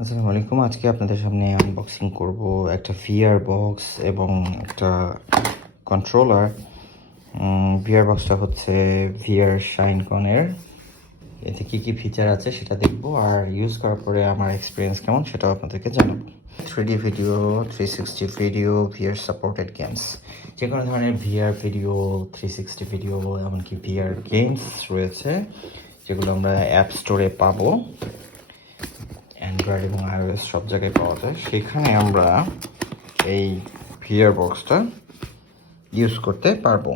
আসসালামু আলাইকুম। আজকে আপনাদের সামনে আনবক্সিং করব একটা ভিআর বক্স এবং একটা কন্ট্রোলার। ভিআর বক্সটা হচ্ছে ভিআর শাইনকনের। এতে কী কী ফিচার আছে সেটা দেখব, আর ইউজ করার পরে আমার এক্সপিরিয়েন্স কেমন সেটাও আপনাদেরকে জানাবো। 3D video, 360 video, VR supported games, যে কোনো ধরনের ভিআর ভিডিও, 360 ভিডিও, এমনকি ভিআর গেমস রয়েছে যেগুলো আমরা অ্যাপ স্টোরে পাবো। অ্যান্ড্রয়েড এবং আইওএস সব জায়গায় পাওয়া যায়। সেখানে আমরা এই ভিআর বক্সটা ইউজ করতে পারবো।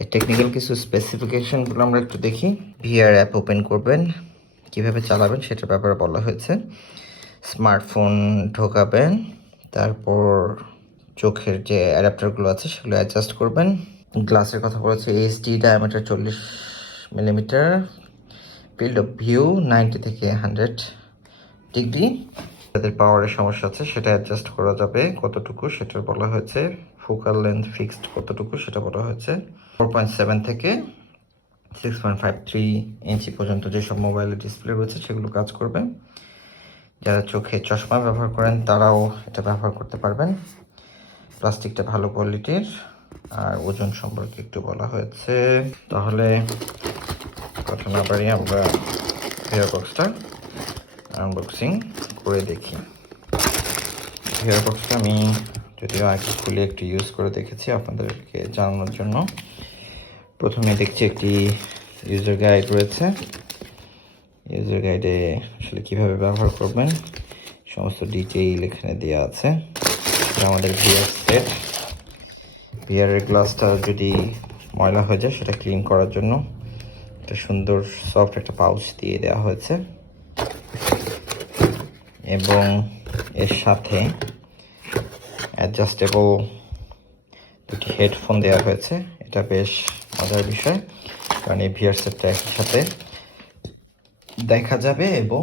এর টেকনিক্যাল কিছু স্পেসিফিকেশনগুলো আমরা একটু দেখি। ভিআর অ্যাপ ওপেন করবেন, কিভাবে চালাবেন সেটার ব্যাপারে বলা হয়েছে। স্মার্টফোন ঢোকাবেন, তারপর চোখের যে অ্যাডাপ্টারগুলো আছে সেগুলো অ্যাডজাস্ট করবেন। গ্লাসের কথা বলেছে, HD diameter 40 millimetre, field of view 90 থেকে 100 ডিগ্রি। যাদের পাওয়ারের সমস্যা আছে সেটা অ্যাডজাস্ট করা যাবে কতটুকু সেটা বলা হয়েছে। ফোকাল লেন্থ ফিক্সড কতটুকু সেটা বলা হয়েছে। 4.7 থেকে 6.53 ইঞ্চি পর্যন্ত যেসব মোবাইলের ডিসপ্লে রয়েছে সেগুলো কাজ করবে। যারা চোখে চশমা ব্যবহার করেন তারাও এটা ব্যবহার করতে পারবেন। প্লাস্টিকটা ভালো কোয়ালিটির, আর ওজন সম্পর্কে একটু বলা হয়েছে। তাহলে কথা না বাড়িয়ে আমরা ভিআর বক্সটা আনবক্সিং করে দেখি। ভিআর বক্সটা আমি যদিও আগে খুলে একটু ইউজ করে দেখেছি আপনাদেরকে জানানোর জন্য। প্রথমে দেখছি একটি ইউজার গাইড রয়েছে। ইউজার গাইডে আসলে কীভাবে ব্যবহার করবেন সমস্ত ডিটেইল এখানে দেওয়া আছে। আমাদের ভিআর সেট, ভিআরের গ্লাসটা যদি ময়লা হয়ে যায় সেটা ক্লিন করার জন্য একটা সুন্দর সফট একটা পাউচ দিয়ে দেওয়া হয়েছে, এবং এর সাথে অ্যাডজাস্টেবল দুটি হেডফোন দেওয়া হয়েছে। এটা বেশ মজার বিষয়, কারণ এই ভিআর সেটটা একই সাথে দেখা যাবে এবং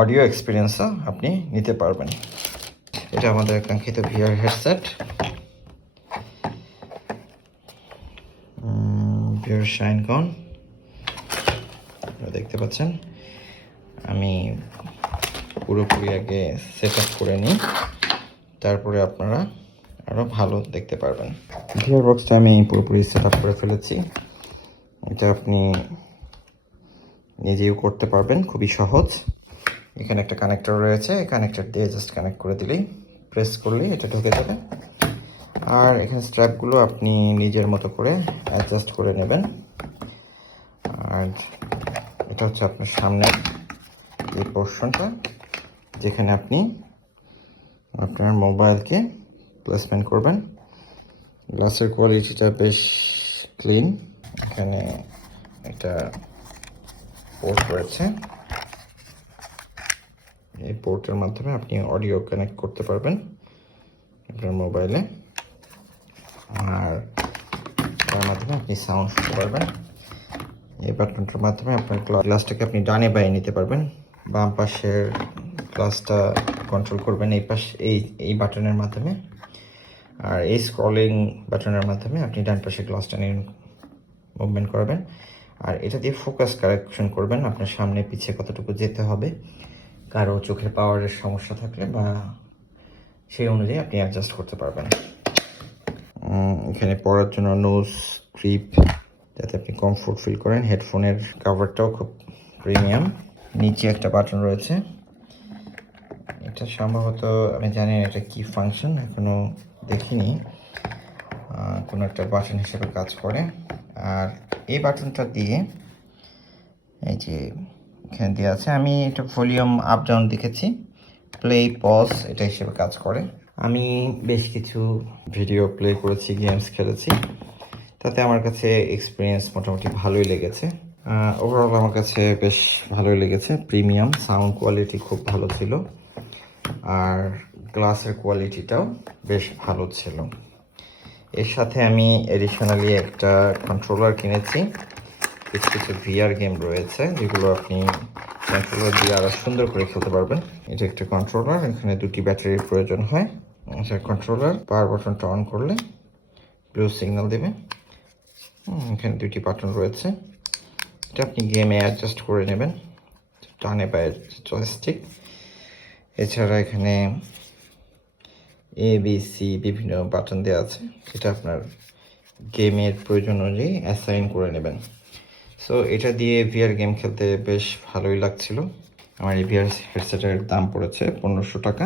অডিও এক্সপিরিয়েন্সও আপনি নিতে পারবেন। এটা আমাদের কাঙ্ক্ষিত ভিআর হেডসেট, ভিআর শাইনকন দেখতে পাচ্ছেন। আমি পুরোপুরি আগে সেট আপ করে নিই, তারপরে আপনারা আরও ভালো দেখতে পারবেন। ভিআর বক্সটা আমি পুরোপুরি সেট আপ করে ফেলেছি। এটা আপনি নিজেও করতে পারবেন, খুবই সহজ। এখানে একটা কানেক্টর রয়েছে, এই কানেক্টর দিয়ে জাস্ট কানেক্ট করে দিলেই, প্রেস করলেই এটা ঢুকে যাবে। আর এখানে স্ট্র্যাপগুলো আপনি নিজের মতো করে অ্যাডজাস্ট করে নেবেন। আর এটা হচ্ছে আপনার সামনের এই পোর্শনটা, যেখানে আপনি আপনার মোবাইলকে প্লেসমেন্ট করবেন। গ্লাসের কোয়ালিটিটা বেশ ক্লিন। এখানে একটা পোর্ট রয়েছে, এই পোর্টের মাধ্যমে আপনি অডিও কানেক্ট করতে পারবেন আপনার মোবাইলে, আর তার মাধ্যমে আপনি সাউন্ড শুনতে পারবেন। এই বাটনটার মাধ্যমে আপনার গ্লাসটাকে আপনি ডানে বাঁয়ে নিতে পারবেন। বাম পাশের গ্লাসটা কন্ট্রোল করবেন এই বাটনের মাধ্যমে, আর এই স্ক্রলিং বাটনের মাধ্যমে আপনি ডান পাশে গ্লাসটা নিয়ে মুভমেন্ট করবেন। আর এটা দিয়ে ফোকাস কারেকশন করবেন, আপনার সামনে পিছিয়ে কতটুকু যেতে হবে। কারো চোখের পাওয়ারের সমস্যা থাকলে বা সেই অনুযায়ী আপনি অ্যাডজাস্ট করতে পারবেন। এখানে পড়ার জন্য নোজ গ্রিপ, যাতে আপনি কমফোর্ট ফিল করেন। হেডফোনের কাভারটাও খুব প্রিমিয়াম। নিচে একটা বাটন রয়েছে, এটা সম্ভবত আমি জানি না এটা কি ফাংশন, এখনো দেখিনি। কোনো একটা বাটন হিসেবে কাজ করে। আর এই বাটনটা দিয়ে এই যে এখানে দেওয়া আছে, আমি এটা ভলিউম আপ ডাউন দেখেছি, প্লে পজ এটা হিসেবে কাজ করে। আমি বেশ কিছু ভিডিও প্লে করেছি, গেমস খেলেছি, তাতে আমার কাছে এক্সপিরিয়েন্স মোটামুটি ভালোই লেগেছে। ওভারঅল আমার কাছে বেশ ভালোই লেগেছে। প্রিমিয়াম সাউন্ড কোয়ালিটি খুব ভালো ছিল, আর গ্লাসের কোয়ালিটিটাও বেশ ভালো ছিল। এর সাথে আমি এডিশনালি একটা কন্ট্রোলার কিনেছি। কিছু কিছু ভিআর গেম রয়েছে যেগুলো আপনি কন্ট্রোলার দিয়ে আরও সুন্দর করে খেলতে পারবেন। এটা একটা কন্ট্রোলার, এখানে দুটি ব্যাটারির প্রয়োজন হয়। আচ্ছা, কন্ট্রোলার পাওয়ার বাটনটা অন করলে ব্লু সিগন্যাল দেবে। এখানে দুটি বাটন রয়েছে, এটা আপনি গেমে অ্যাডজাস্ট করে নেবেন। ডানে পায়ের জয়স্টিক। এছাড়া এখানে ABC বিভিন্ন বাটন দেওয়া আছে, যেটা আপনার গেমের প্রয়োজন অনুযায়ী অ্যাসাইন করে নেবেন। সো এটা দিয়ে ভিআর গেম খেলতে বেশ ভালোই লাগছিল। আমার এই ভিআর হেডসেটের দাম পড়েছে 1500 টাকা।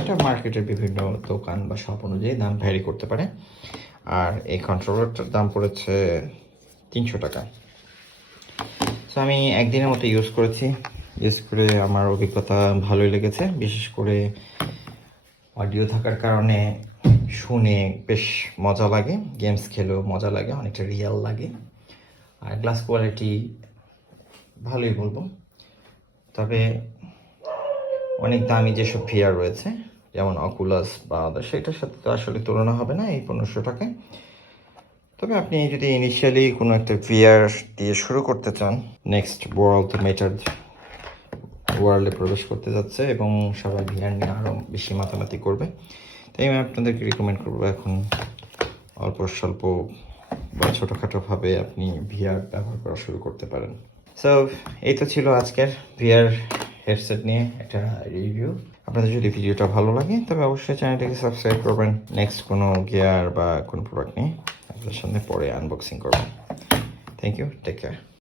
এটা মার্কেটের বিভিন্ন দোকান বা শপ অনুযায়ী দাম ভ্যারি করতে পারে। আর এই কন্ট্রোলারটার দাম পড়েছে 300 টাকা। সো আমি একদিনের মতো ইউজ করেছি। ইউজ করে আমার অভিজ্ঞতা ভালোই লেগেছে। বিশেষ করে অডিও থাকার কারণে শুনে বেশ মজা লাগে, গেমস খেলেও মজা লাগে, অনেকটা রিয়েল লাগে। আর গ্লাস কোয়ালিটি ভালোই বলবো। তবে অনেক দামি যেসব ভিআর রয়েছে, যেমন অকুলাস বা আদার, সেটার সাথে তো আসলে তুলনা হবে না এই 1500 টাকায়। তবে আপনি যদি ইনিশিয়ালি কোনো একটা ভিআর দিয়ে শুরু করতে চান, নেক্সট ওয়ার্ল্ড মেটার ওয়ার্ল্ডে প্রবেশ করতে যাচ্ছে এবং সবাই ভিআর নিয়ে আরও বেশি মাতামাতি করবে, তাই আমি আপনাদেরকে রিকমেন্ড করবো এখন অল্প স্বল্প বা ছোটোখাটোভাবে আপনি ভিআর ব্যবহার করা শুরু করতে পারেন। সো এই তো ছিল আজকের ভিআর হেডসেট নিয়ে একটা রিভিউ। আপনাদের যদি ভিডিওটা ভালো লাগে তবে অবশ্যই চ্যানেলটাকে সাবস্ক্রাইব করবেন। নেক্সট কোনো গিয়ার বা কোনো প্রোডাক্ট নিয়ে আপনাদের সামনে পরে আনবক্সিং করবেন। Thank you, take care.